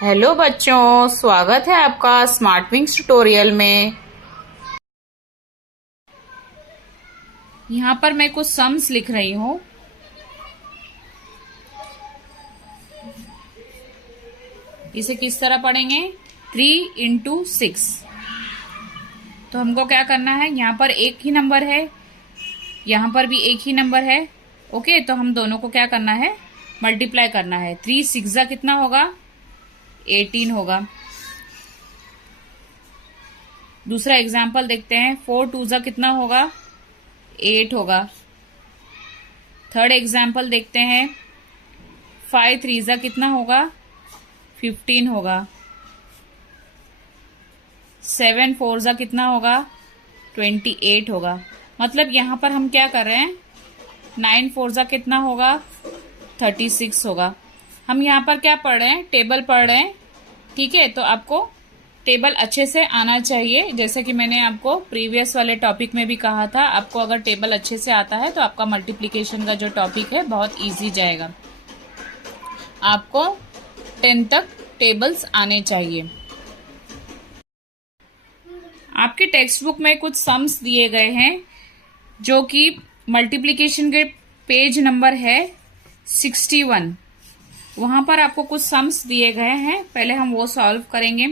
Hello बच्चों, स्वागत है आपका स्मार्ट विंग्स ट्यूटोरियल में। यहाँ पर मैं कुछ सम्स लिख रही हूँ। इसे किस तरह पढ़ेंगे? 3 × 6। तो हमको क्या करना है, यहाँ पर एक ही नंबर है, यहाँ पर भी एक ही नंबर है। ओके, तो हम दोनों को क्या करना है, मल्टीप्लाई करना है। 3 × 6 कितना होगा? 18 होगा। दूसरा एग्जाम्पल देखते हैं। 4 × 2 कितना होगा? 8 होगा। थर्ड एग्जाम्पल देखते हैं। 5 × 3 कितना होगा? 15 होगा। 7 × 4 कितना होगा? 28 होगा। मतलब यहाँ पर हम क्या कर रहे हैं, 9 × 4 कितना होगा? 36 होगा। हम यहाँ पर क्या पढ़ रहे हैं, टेबल पढ़ रहे हैं। ठीक है, तो आपको टेबल अच्छे से आना चाहिए। जैसे कि मैंने आपको प्रीवियस वाले टॉपिक में भी कहा था, आपको अगर टेबल अच्छे से आता है तो आपका मल्टीप्लिकेशन का जो टॉपिक है बहुत इजी जाएगा। आपको 10 तक टेबल्स आने चाहिए। आपके टेक्स्ट बुक में कुछ सम्स दिए गए हैं जो कि मल्टीप्लिकेशन के पेज नंबर है 61। वहां पर आपको कुछ सम्स दिए गए हैं, पहले हम वो सॉल्व करेंगे।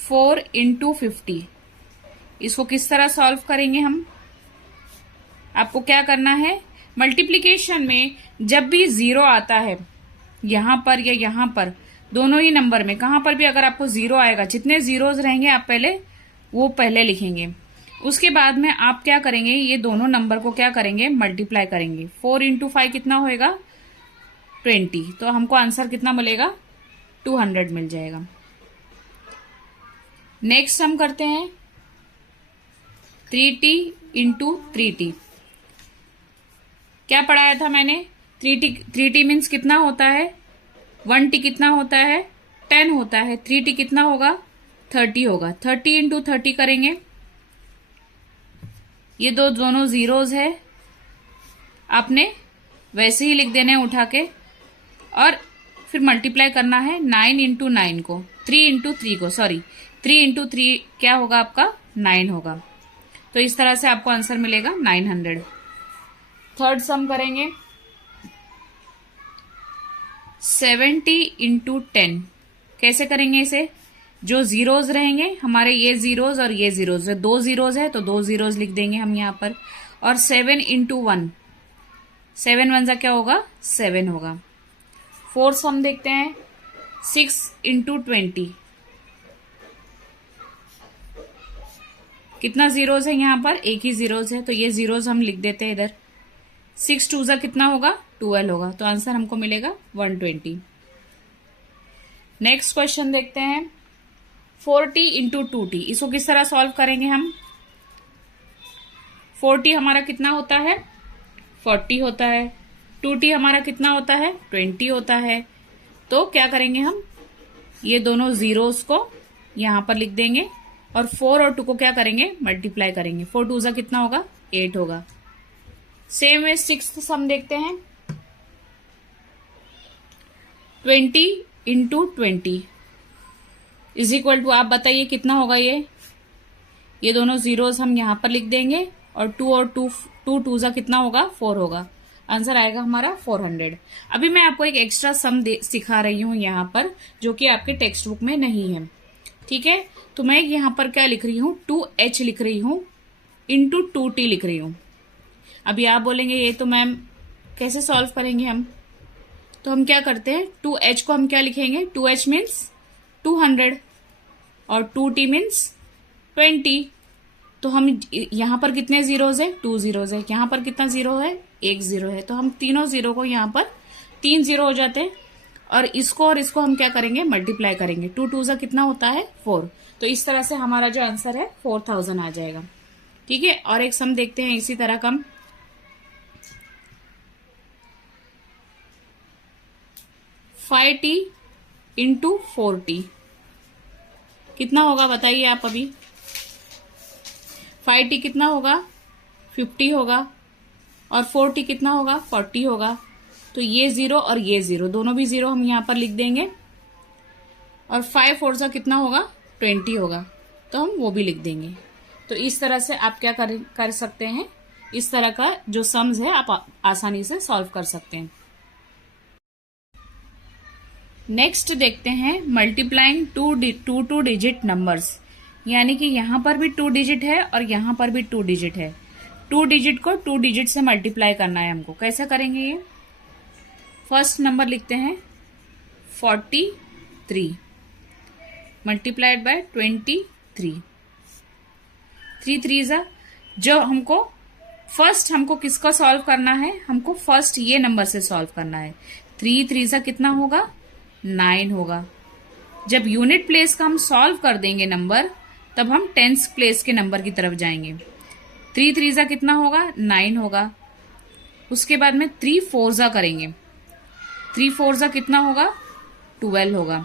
4 × 50, इसको किस तरह सॉल्व करेंगे हम? आपको क्या करना है, मल्टीप्लिकेशन में जब भी 0 आता है, यहां पर या यहां पर, दोनों ही नंबर में कहां पर भी अगर आपको 0 आएगा, जितने जीरोस रहेंगे आप वो पहले लिखेंगे। उसके बाद में आप क्या करेंगे, ये दोनों नंबर को क्या करेंगे, मल्टीप्लाई करेंगे। 4 × 5 कितना होएगा? 20। तो हमको आंसर कितना मिलेगा? 200 मिल जाएगा। नेक्स्ट हम करते हैं 3t × 3t। क्या पढ़ाया था मैंने? 3t मीन्स कितना होता है? 1t कितना होता है? 10 होता है। 3t कितना होगा? 30 होगा। 30 × 30 करेंगे। ये दोनों जीरोस है, आपने वैसे ही लिख देने हैं उठा के, और फिर मल्टीप्लाई करना है 9 × 9 को, 3 × 3 को, सॉरी 3 × 3 क्या होगा आपका? 9 होगा। तो इस तरह से आपको आंसर मिलेगा 900। थर्ड सम करेंगे 70 × 10। कैसे करेंगे इसे? जो जीरोस रहेंगे हमारे, ये जीरोस और ये जीरोस, दो जीरोस है तो दो जीरोस लिख देंगे हम यहाँ पर। और 7 × 1, 7 1 क्या होगा? 7 होगा। फोर्थ सम देखते हैं 6 × 20। कितना जीरोस है यहाँ पर? एक ही जीरोस है, तो ये जीरोस हम लिख देते हैं इधर। 6 × 2 कितना होगा? 12 होगा। तो आंसर हमको मिलेगा 120। नेक्स्ट क्वेश्चन देखते हैं 40 × 2t। इसको किस तरह सॉल्व करेंगे हम? 40 हमारा कितना होता है? 40 होता है। 2t हमारा कितना होता है? 20 होता है। तो क्या करेंगे हम, ये दोनों जीरोस को यहां पर लिख देंगे और 4 और 2 को क्या करेंगे? मल्टीप्लाई करेंगे। 4 × 2 कितना होगा? 8 होगा। सेम वे सिक्स्थ सम देखते हैं 20 × 20 इज इक्वल टू, आप बताइए कितना होगा ये दोनों जीरोस हम यहां पर लिख देंगे और 2 और 2 2 कितना होगा? 4 होगा। आंसर आएगा हमारा 400। अभी मैं आपको एक एक्स्ट्रा सम सिखा रही हूं यहां पर, जो कि आपके टेक्स्ट बुक में नहीं है। ठीक है, तो मैं यहां पर क्या लिख रही हूं, 2h लिख रही हूं × 2t लिख रही हूं। अभी आप बोलेंगे ये तो मैम कैसे सॉल्व करेंगे हम? तो हम क्या करते हैं, 2h को हम क्या लिखेंगे? 2h मीन्स 200 और 2t मीन्स 20। तो हम यहां पर कितने जीरोस है? 2 जीरोस है। यहां पर कितना जीरो है? 1 जीरो है। तो हम तीनों जीरो को यहां पर 3 जीरो हो जाते हैं, और इसको हम क्या करेंगे? मल्टीप्लाई करेंगे। 2 × 2 कितना होता है? 4। तो इस तरह से हमारा जो आंसर है 4000 आ जाएगा। ठीक है, और एक सम देखते हैं इसी तरह का। 5t × 4t कितना होगा बताइए आप अभी? 5t कितना होगा? 50 होगा। और 4t कितना होगा? 40 होगा। तो ये 0 और ये 0 दोनों भी 0 हम यहाँ पर लिख देंगे। और 5 4 जा कितना होगा 20 होगा, तो हम वो भी लिख देंगे। तो इस तरह से आप क्या कर सकते हैं, इस तरह का जो सम्स है आप आसानी से सॉल्व कर सकते हैं। नेक्स्ट देखते हैं मल्टीप्लाइंग टू डिजिट नंबर्स, यानी कि यहां पर भी 2 डिजिट है और यहां पर भी 2 डिजिट है। 2 डिजिट को 2 डिजिट से मल्टीप्लाई करना है हमको। कैसे करेंगे ये? फर्स्ट नंबर लिखते हैं 43 मल्टीप्लाइड बाय 23। 3 3 जा, जो हमको किसका सॉल्व करना है, हमको फर्स्ट ये नंबर से सॉल्व करना है। 3 3 जा कितना होगा 9 होगा। जब यूनिट प्लेस का हम सॉल्व कर देंगे नंबर, तब हम टेंस प्लेस के नंबर की तरफ जाएंगे। 3 3 जा कितना होगा 9 होगा। उसके बाद में 3 4 जा करेंगे। 3 4 जा कितना होगा 12 होगा।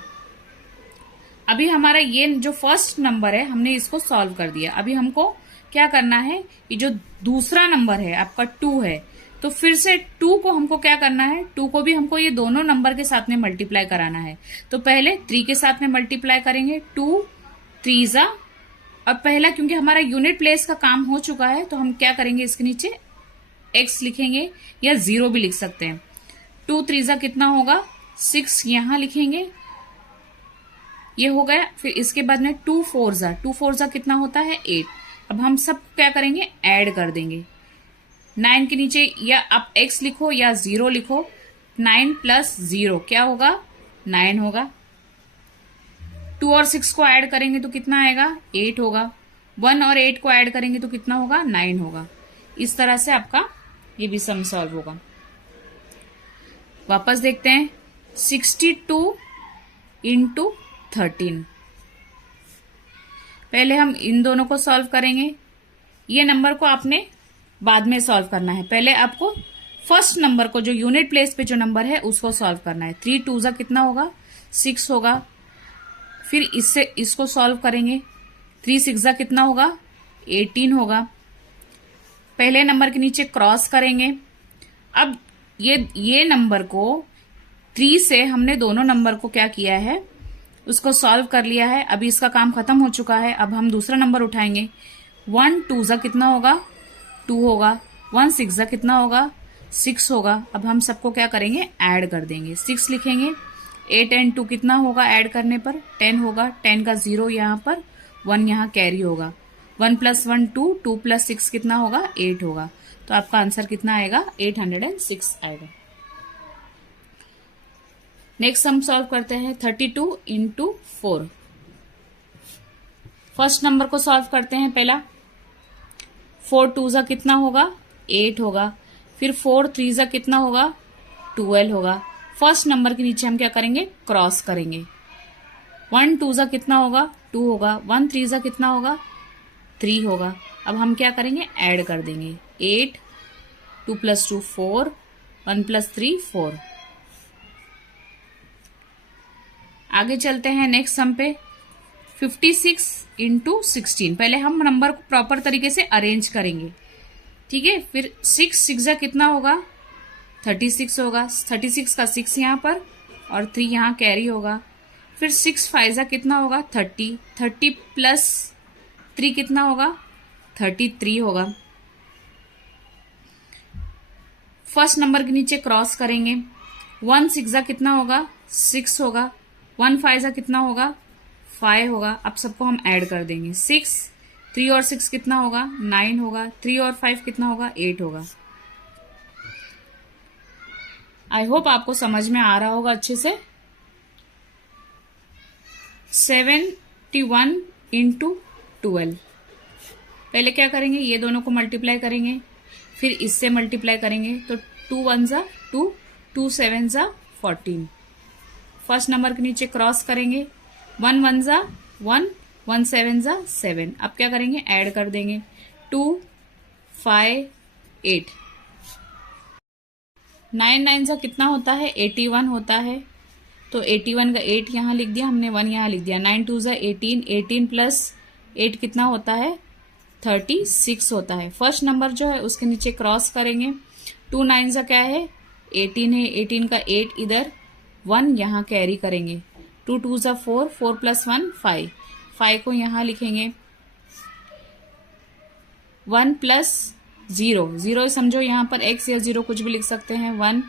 अभी हमारा ये जो फर्स्ट नंबर है हमने इसको सॉल्व कर दिया। अभी हमको क्या करना है, ये जो दूसरा नंबर है आपका 2 है, तो फिर से 2 को हमको क्या करना है, 2 को भी हमको ये दोनों नंबर के साथ में मल्टीप्लाई कराना है। तो पहले 3 के साथ में मल्टीप्लाई करेंगे, 2 3 जा। अब पहला क्योंकि हमारा यूनिट प्लेस का काम हो चुका है, तो हम क्या करेंगे, इसके नीचे x लिखेंगे या 0 भी लिख सकते हैं। 2 3 जा कितना होगा 6, यहां लिखेंगे, ये हो गया। फिर इसके बाद में 2 4 जा कितना होता है 8। अब हम सब क्या करेंगे, ऐड कर देंगे। 9 के नीचे या आप x लिखो या 0 लिखो। 9 प्लस 0 क्या होगा 9 होगा। 2 और 6 को ऐड करेंगे तो कितना आएगा 8 होगा। 1 और 8 को ऐड करेंगे तो कितना होगा 9 होगा। इस तरह से आपका ये भी सम सॉल्व होगा। वापस देखते हैं 62 इंटू 13। पहले हम इन दोनों को सॉल्व करेंगे। ये नंबर को आपने बाद में सॉल्व करना है। पहले आपको फर्स्ट नंबर को, जो यूनिट प्लेस पे जो नंबर है उसको सॉल्व करना है। 3 2 जा कितना होगा 6 होगा। फिर इसको सॉल्व करेंगे। 3 6 जा कितना होगा 18 होगा। पहले नंबर के नीचे क्रॉस करेंगे। अब ये नंबर को 3 से हमने दोनों नंबर को क्या किया है, उसको सॉल्व कर लिया है। अभी इसका काम खत्म हो चुका है। अब हम दूसरा नंबर उठाएंगे। 1 2 जा कितना होगा 2 होगा। 1 6 जा कितना होगा 6 होगा। अब हम सबको क्या करेंगे, ऐड कर देंगे। 6 लिखेंगे। 8 एंड 2 कितना होगा ऐड करने पर 10 होगा। 10 का 0 यहाँ पर, 1 यहाँ कैरी होगा। 1 + 1 2, 2 + 6 कितना होगा 8 होगा। तो आपका आंसर कितना आएगा 806 आएगा। नेक्स्ट हम सॉल्व करते हैं 32 इंटू 4। फर्स्ट नंबर को सॉल्व करते हैं। पहला 4 2 जा कितना होगा 8 होगा। फिर 4 3 जा कितना होगा 12 होगा। फर्स्ट नंबर के नीचे हम क्या करेंगे, क्रॉस करेंगे। 1 2 जा कितना होगा 2 होगा। 1 3 जा कितना होगा 3 होगा। अब हम क्या करेंगे, ऐड कर देंगे। 8 2 + 2 4, 1 + 3 4। आगे चलते हैं नेक्स्ट सम पे। 56 इंटू 16। पहले हम नंबर को प्रॉपर तरीके से अरेंज करेंगे, ठीक है। फिर 6 6 जा कितना होगा 36 होगा। 36 का 6 यहाँ पर और 3 यहाँ कैरी होगा। फिर 6 5 जा कितना होगा 30। 30 प्लस 3 कितना होगा 33 होगा। फर्स्ट नंबर के नीचे क्रॉस करेंगे। 1 6 जा कितना होगा 6 होगा। 1 5 जा कितना होगा 5 होगा। अब सबको हम ऐड कर देंगे। 6 3 और 6 कितना होगा 9 होगा। 3 और 5 कितना होगा 8 होगा। आई होप आपको समझ में आ रहा होगा अच्छे से। 71 इंटू 12। पहले क्या करेंगे, ये दोनों को मल्टीप्लाई करेंगे, फिर इससे मल्टीप्लाई करेंगे। तो 2 1 जा 2, 2 7 जा 14। फर्स्ट नंबर के नीचे क्रॉस करेंगे। 1 1 जा 1, 1 7 जा 7। अब क्या करेंगे, ऐड कर देंगे। 2 5 8। 9 9 जा कितना होता है 81 होता है। तो 81 का 8 यहाँ लिख दिया हमने, 1 यहाँ लिख दिया। 9 2 जा 18, 18 प्लस 8 कितना होता है 36 होता है। फर्स्ट नंबर जो है उसके नीचे क्रॉस करेंगे। 2 9 जा क्या है 18 है, 18 का 8 इधर, 1 यहाँ कैरी करेंगे, 2 2 ज़ा 4, 4 + 1 5, 5 को यहाँ लिखेंगे, 1 + 0, 0 समझो यहाँ पर x या 0 कुछ भी लिख सकते हैं, 1,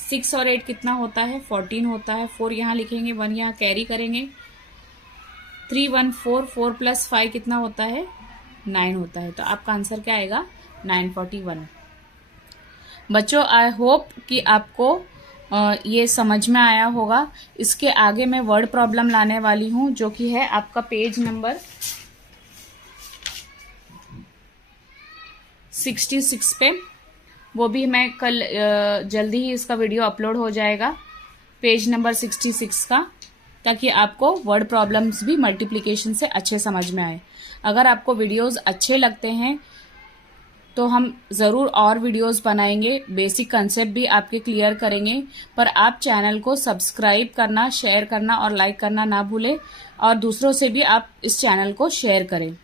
6 और 8 कितना होता है, 14 होता है, 4 यहाँ लिखेंगे, 1 यहाँ कैरी करेंगे, 3 1 4, 4 + 5 कितना होता है, 9 होता है। तो आपका आंसर क्या आएगा, 941। बच्चों आई होप कि आपको ये समझ में आया होगा। इसके आगे मैं वर्ड प्रॉब्लम लाने वाली हूँ जो कि है आपका पेज नंबर 66 पे। वो भी मैं कल जल्दी ही इसका वीडियो अपलोड हो जाएगा, पेज नंबर 66 का, ताकि आपको वर्ड प्रॉब्लम्स भी मल्टीप्लिकेशन से अच्छे समझ में आए। अगर आपको वीडियोस अच्छे लगते हैं तो हम ज़रूर और वीडियोस बनाएंगे, बेसिक कंसेप्ट भी आपके क्लियर करेंगे। पर आप चैनल को सब्सक्राइब करना, शेयर करना और लाइक करना ना भूलें, और दूसरों से भी आप इस चैनल को शेयर करें।